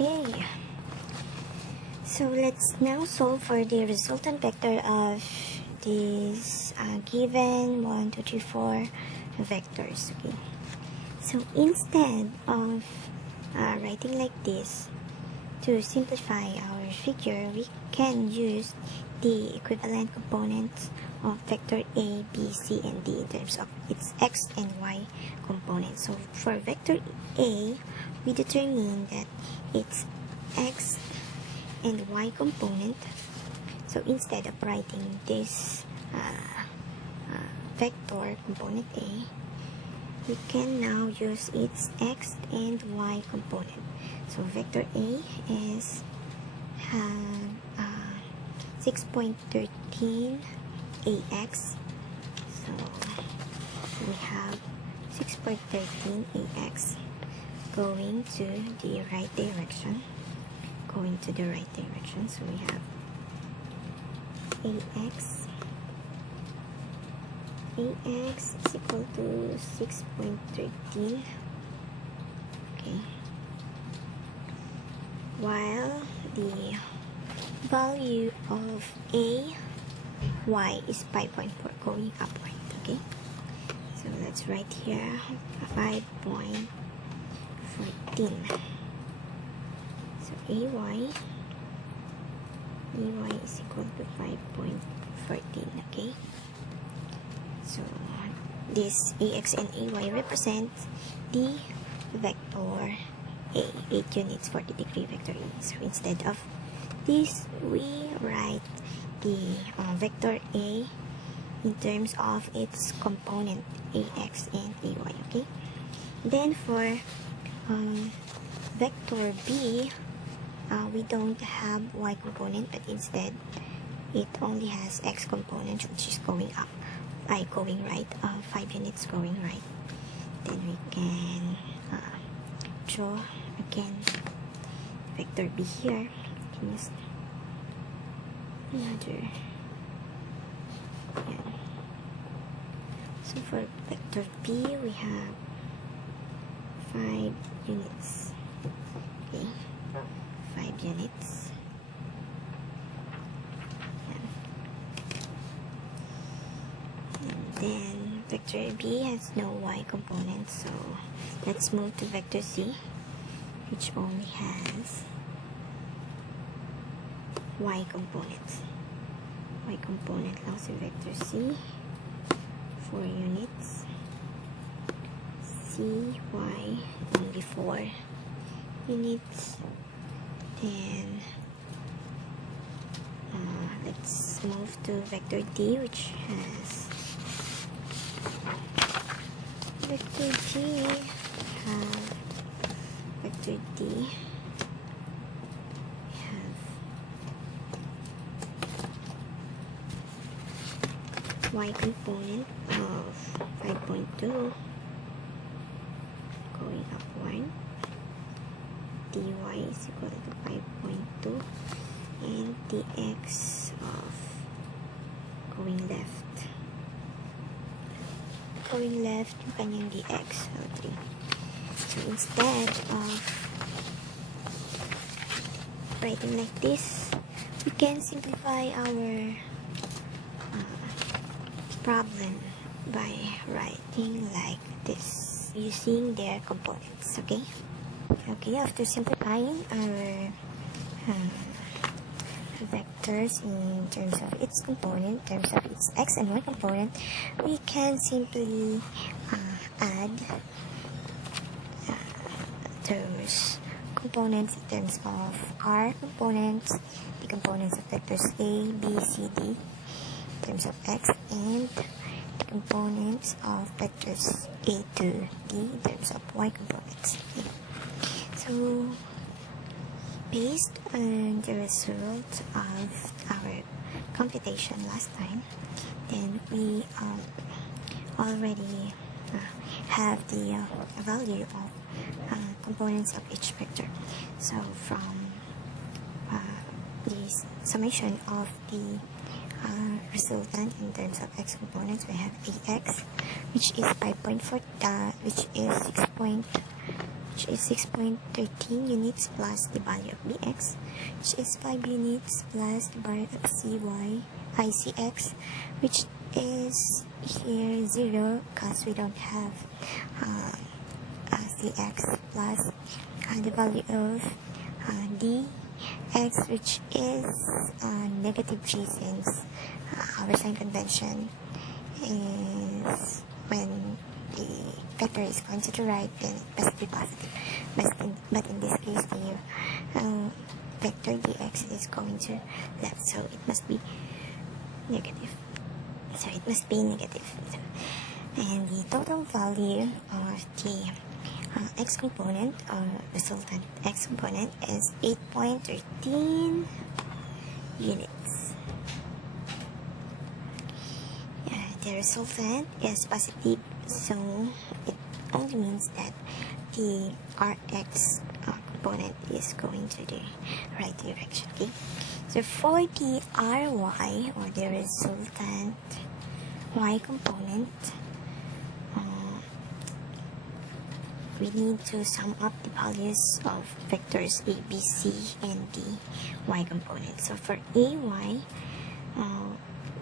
Okay, so let's now solve for the resultant vector of these given 1, 2, 3, 4 vectors. Okay, so instead of writing like this, to simplify our figure, we can use the equivalent components of vector A, B, C, and D in terms of its x and y components. So for vector A, we determine that its x and y component. So instead of writing this vector component A, we can now use its x and y component. So vector A is 6.13 ax. So we have 6.13 ax going to the right direction. So we have ax is equal to 6.13. Okay. While the value of y is 5.4 going upward. Okay, so let's write here 5.14. So ay is equal to 5.14. Okay, so this ax and ay represent the vector A, 8 units, 40 degree vector A. So instead of this, we write the vector A in terms of its component ax and ay. Okay. Then for vector B, we don't have y component, but instead it only has x component, which is going up, going right, 5 units going right. Then we can draw again vector B here. We can use another. Yeah. So for vector B, we have 5 units. Okay, 5 units. And then vector B has no y component, so let's move to vector C, which only has y components. Y component lang sa vector C, 4 units. C, y, only 4 units. Then let's move to vector D, which has vector D have y component of 5.2 going upward. dy is equal to 5.2 and dx of going left yung kanyang dx, so 3. So instead of writing like this, we can simplify our problem by writing like this using their components. Okay, after simplifying our vectors in terms of its component, in terms of its x and y component, we can simply add those components in terms of our components, the components of vectors A, B, C, D in terms of x, and the components of vectors A to D in terms of y components. Okay. So based on the result of our computation last time, then we already have the value of components of each vector. So from the summation of the resultant in terms of x components, we have ax, which is 5.4, which is which is 6.13 units, plus the value of bx, which is 5 units, plus the value of icx, which is here 0 because we don't have cx, plus the value of dx, which is negative g, since our sign convention is when the vector is going to the right, then it must be positive. But in this case, the vector dx is going to left, so it must be negative. So it must be negative. And the total value of the x component, or resultant x component, is 8.13 units. The resultant is positive, so it only means that the Rx component is going to the right direction. Okay, so for the Ry, or the resultant y component, we need to sum up the values of vectors a, b, c, and the y component. So for ay,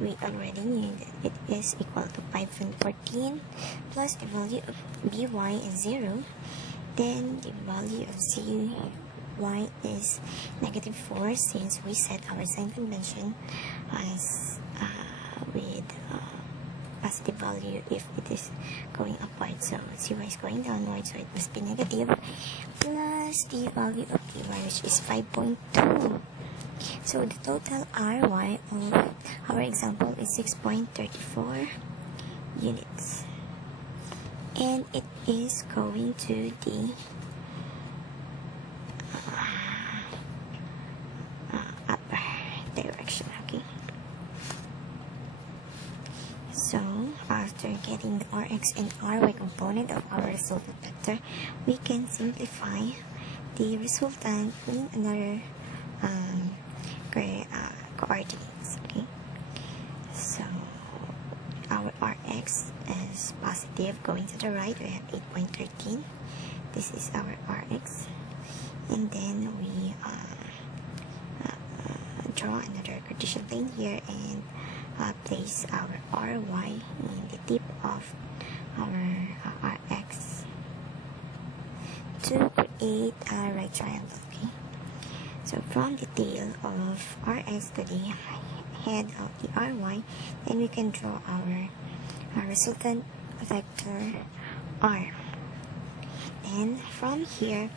we already knew that it is equal to 5 and 14, plus the value of by is 0. Then the value of cy is negative 4, since we set our sign convention as with positive value if it is going upward. So cy is going downward, so it must be negative, plus the value of dy, which is 5.2. So the total Ry of our example is 6.34 units, and it is going to the upper direction. Okay, so after getting the Rx and Ry component of our resultant vector, we can simplify the resultant in another coordinates. Okay, so our Rx is positive, going to the right. We have 8.13. This is our Rx, and then we draw another Cartesian plane here and place our Ry in the tip of our Rx to create a right triangle. Okay, so from the tail of Rx to the head of the Ry, then we can draw our resultant vector R. And from here,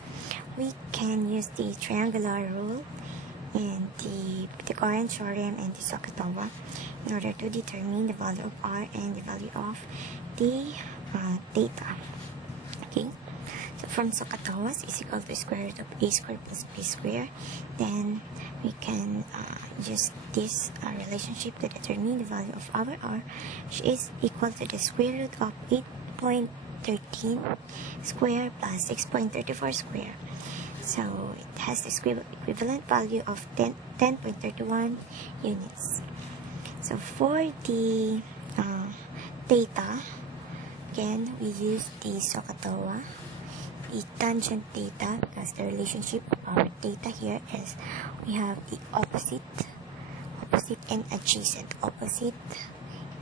we can use the triangular rule and the Pythagorean theorem and the SOHCAHTOA in order to determine the value of R and the value of the theta. Okay, so from SOHCAHTOA is equal to square root of a squared plus b squared. Then we can use this relationship to determine the value of our R, which is equal to the square root of 8.13 square plus 6.34 square. So it has the equivalent value of 10.31 units. So for the theta, again, we use the SOHCAHTOA, the tangent theta, because the relationship of our theta here is we have the opposite and adjacent. Opposite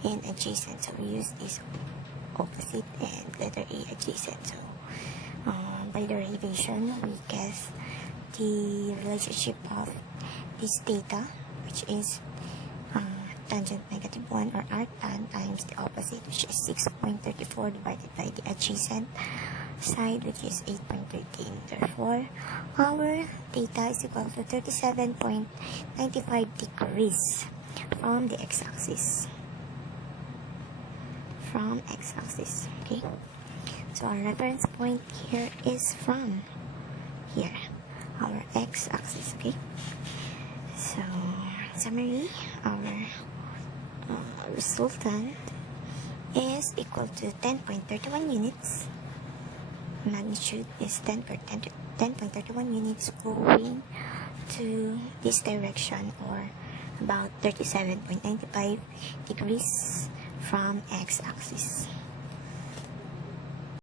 and adjacent. So we use this opposite and letter A, adjacent. So by derivation, we guess the relationship of this theta, which is tangent negative 1, or arctan, times the opposite, which is 6.34 divided by the adjacent side, which is 8.13. Therefore, our theta is equal to 37.95 degrees from the x-axis. From x-axis. Okay, so our reference point here is from here, our x-axis. Okay, so in summary, our resultant is equal to 10.31 units. Magnitude is 10.31 units going to this direction, or about 37.95 degrees from x-axis.